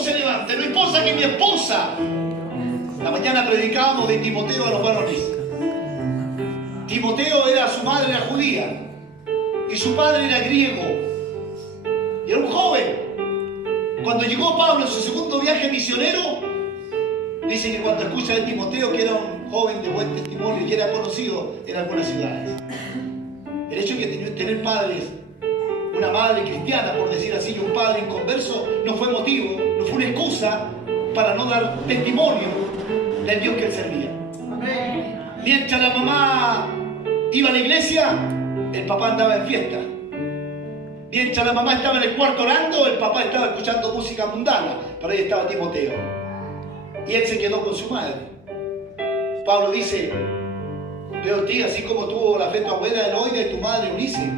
se levante. No importa que mi esposa. La mañana predicábamos de Timoteo a los varones. Timoteo su madre era judía y su padre era griego. Y era un joven. Cuando llegó Pablo en su segundo viaje misionero, dice que cuando escucha de Timoteo, que era un joven de buen testimonio y era conocido en algunas ciudades. El hecho de tener padres, una madre cristiana, por decir así, y un padre inconverso, no fue motivo, no fue una excusa para no dar testimonio del Dios que él servía. Mientras la mamá iba a la iglesia, el papá andaba en fiesta. Mientras la mamá estaba en el cuarto orando, el papá estaba escuchando música mundana. Pero ahí estaba Timoteo. Y él se quedó con su madre. Pablo dice, veo en ti, así como tuvo la fe de tu abuela Eloida y tu madre Eunice,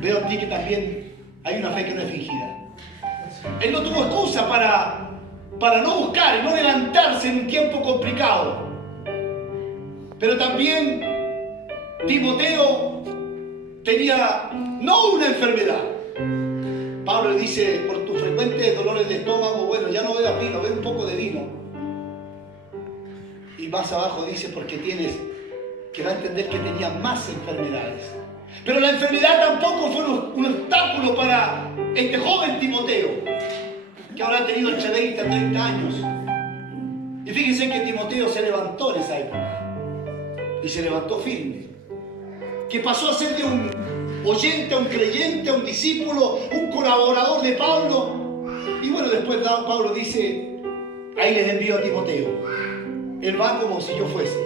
veo en ti que también hay una fe que no es fingida. Él no tuvo excusa para no buscar y no levantarse en un tiempo complicado. Pero también Timoteo tenía no una enfermedad. Pablo le dice, por tus frecuentes dolores de estómago, bueno, ya no bebas vino, bebe un poco de vino. Y más abajo dice, porque que va a entender que tenía más enfermedades. Pero la enfermedad tampoco fue un obstáculo para este joven Timoteo, que ahora ha tenido entre 20 a 30 años. Y fíjense que Timoteo se levantó en esa época. Y se levantó firme. Que pasó a ser de un oyente a un creyente, a un discípulo, un colaborador de Pablo. Y bueno, después Pablo dice, ahí les envío a Timoteo. Él va como si yo fuese.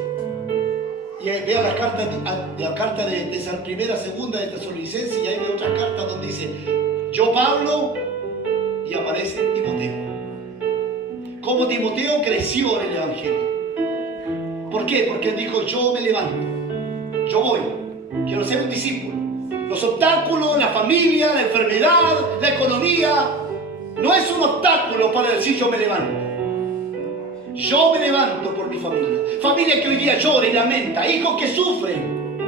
Y vea la carta de esa primera, segunda de Tesalonicenses, y ahí ve otras cartas donde dice, yo Pablo, y aparece Timoteo. Como Timoteo creció en el Evangelio. ¿Por qué? Porque él dijo, yo me levanto, yo voy, quiero ser un discípulo. Los obstáculos, la familia, la enfermedad, la economía, no es un obstáculo para decir yo me levanto. Yo me levanto por mi familia. Familia que hoy día llora y lamenta, hijos que sufren,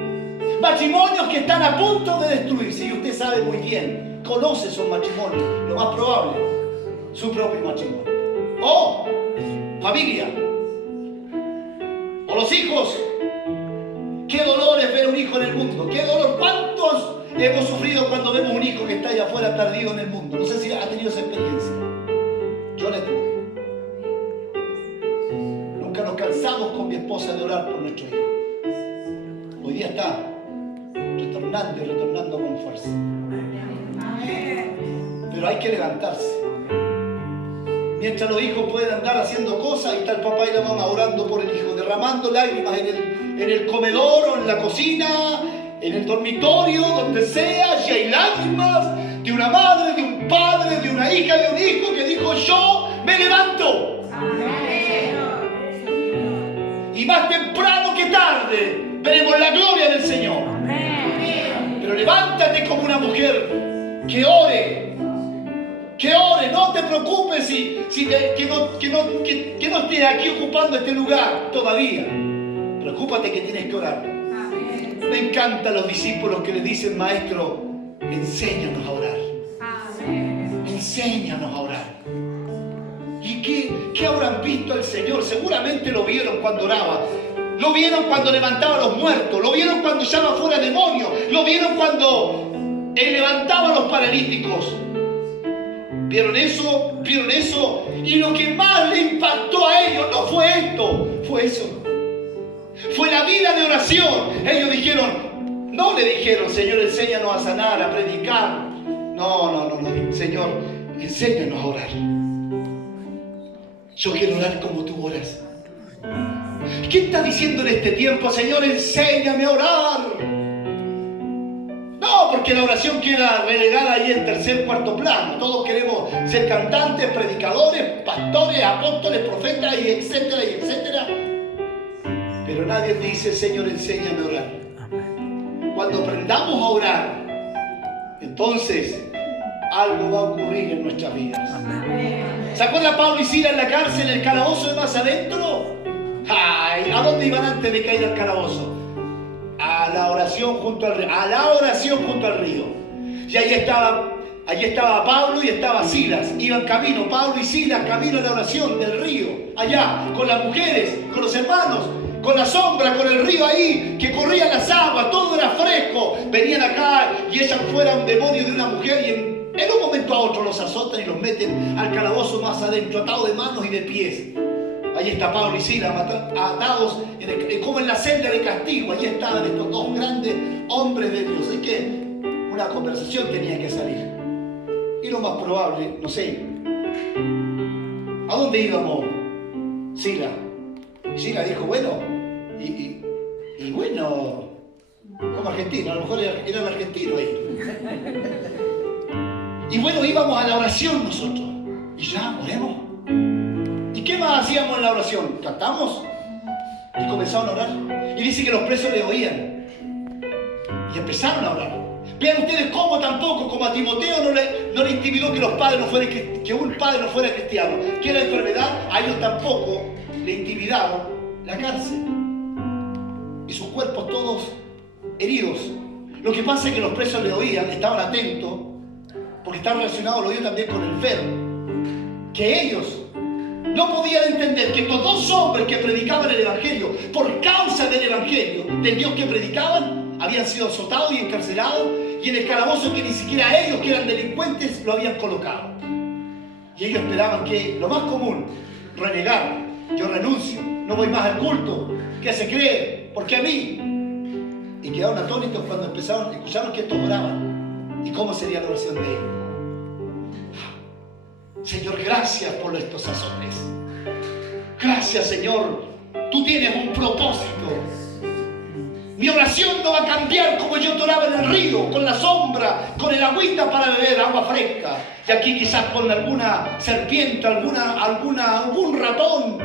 matrimonios que están a punto de destruirse. Y usted sabe muy bien, conoce esos matrimonios, lo más probable, su propio matrimonio. O familia, o los hijos. Qué dolor es ver un hijo en el mundo. Qué dolor. ¿Cuántos hemos sufrido cuando vemos un hijo que está allá afuera perdido en el mundo? No sé si ha tenido esa experiencia. Yo la tuve. Nunca nos cansamos con mi esposa de orar por nuestro hijo. Hoy día está retornando y retornando con fuerza. Pero hay que levantarse. Mientras los hijos pueden andar haciendo cosas, y está el papá y la mamá orando por el hijo, derramando lágrimas en el comedor o en la cocina, en el dormitorio, donde sea, y hay lágrimas de una madre, de un padre, de una hija, de un hijo que dijo, yo me levanto. Y más temprano que tarde veremos la gloria del Señor. Pero levántate como una mujer que ore. Que ore, no te preocupes que no estés aquí ocupando este lugar todavía. Preocúpate que tienes que orar. Me encantan los discípulos que le dicen, maestro, enséñanos a orar. Enséñanos a orar. ¿Y qué habrán visto al Señor? Seguramente lo vieron cuando oraba. Lo vieron cuando levantaba a los muertos. Lo vieron cuando echaba fuera demonios. Lo vieron cuando levantaba a los paralíticos. ¿Vieron eso? Y lo que más le impactó a ellos no fue esto, fue eso. Fue la vida de oración. Ellos no le dijeron, Señor, enséñanos a sanar, a predicar. No, Señor, enséñanos a orar. Yo quiero orar como tú oras. ¿Qué está diciendo en este tiempo? Señor, enséñame a orar. No, porque la oración queda relegada ahí en tercer, cuarto plano. Todos queremos ser cantantes, predicadores, pastores, apóstoles, profetas, y etcétera, y etcétera. Pero nadie dice, Señor, enséñame a orar. Cuando aprendamos a orar, entonces algo va a ocurrir en nuestras vidas. ¿Se acuerda Pablo y Silas en la cárcel, en el calabozo de más adentro? Ay, ¿a dónde iban antes de caer al calabozo? A la oración junto al río. Y ahí Allí estaba Pablo y estaba Silas. Iban camino, Pablo y Silas, camino a la oración del río. Allá, con las mujeres, con los hermanos, con la sombra, con el río ahí, que corrían las aguas, todo era fresco. Venían acá y echan fuera un demonio de una mujer y en un momento a otro los azotan y los meten al calabozo más adentro, atados de manos y de pies. Allí está Pablo y Silas atados como en la celda de castigo. Allí estaban estos dos grandes hombres de Dios. Así que una conversación tenía que salir. Y lo más probable, no sé, ¿a dónde íbamos, Silas? Y Silas dijo, bueno, y bueno, como argentino, a lo mejor eran argentinos ellos. Y bueno, íbamos a la oración nosotros. Y ya, oremos. ¿Y qué más hacíamos en la oración? Cantamos y comenzaron a orar. Y dice que los presos le oían. Y empezaron a orar. Vean ustedes cómo tampoco, como a Timoteo no le intimidó que un padre no fuera cristiano. Que la enfermedad, a ellos tampoco le intimidaron la cárcel. Y sus cuerpos todos heridos. Lo que pasa es que los presos le oían, estaban atentos, porque está relacionado, lo oído también con el ver. Que ellos no podían entender que estos dos hombres que predicaban el Evangelio, por causa del Evangelio, del Dios que predicaban, habían sido azotados y encarcelados, y en el calabozo que ni siquiera ellos, que eran delincuentes, lo habían colocado. Y ellos esperaban que lo más común, renegar, yo renuncio, no voy más al culto, ¿qué se cree? ¿Por qué a mí? Y quedaron atónitos cuando escucharon que estos oraban. ¿Y cómo sería la oración de ellos? Señor, gracias por estos azotes. Gracias, Señor. Tú tienes un propósito. Mi oración no va a cambiar como yo te oraba en el río, con la sombra, con el agüita para beber, agua fresca. Y aquí quizás con alguna serpiente, algún ratón,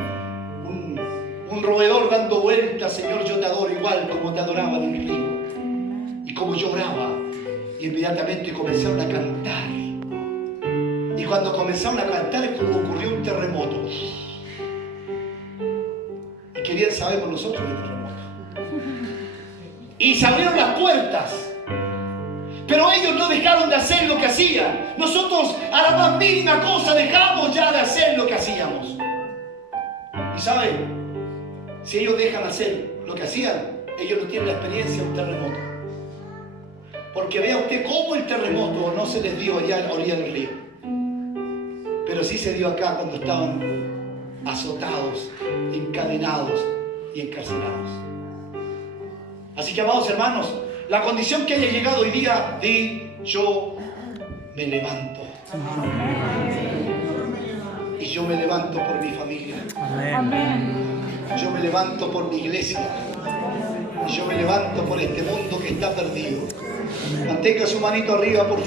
un roedor dando vueltas. Señor, yo te adoro igual como te adoraba en el río. Y como yo oraba, inmediatamente comenzaron a cantar. Y cuando comenzaron a cantar ocurrió un terremoto. Y qué bien sabemos nosotros del terremoto. Y se abrieron las puertas. Pero ellos no dejaron de hacer lo que hacían. Nosotros a la más mínima cosa dejamos ya de hacer lo que hacíamos. Y saben, si ellos dejan de hacer lo que hacían, ellos no tienen la experiencia de un terremoto. Porque vea usted cómo el terremoto no se les dio allá a la orilla del río. Pero sí se dio acá cuando estaban azotados, encadenados y encarcelados. Así que, amados hermanos, la condición que haya llegado hoy día, yo me levanto. Y yo me levanto por mi familia. Yo me levanto por mi iglesia. Y yo me levanto por este mundo que está perdido. Mantenga su manito arriba, por favor.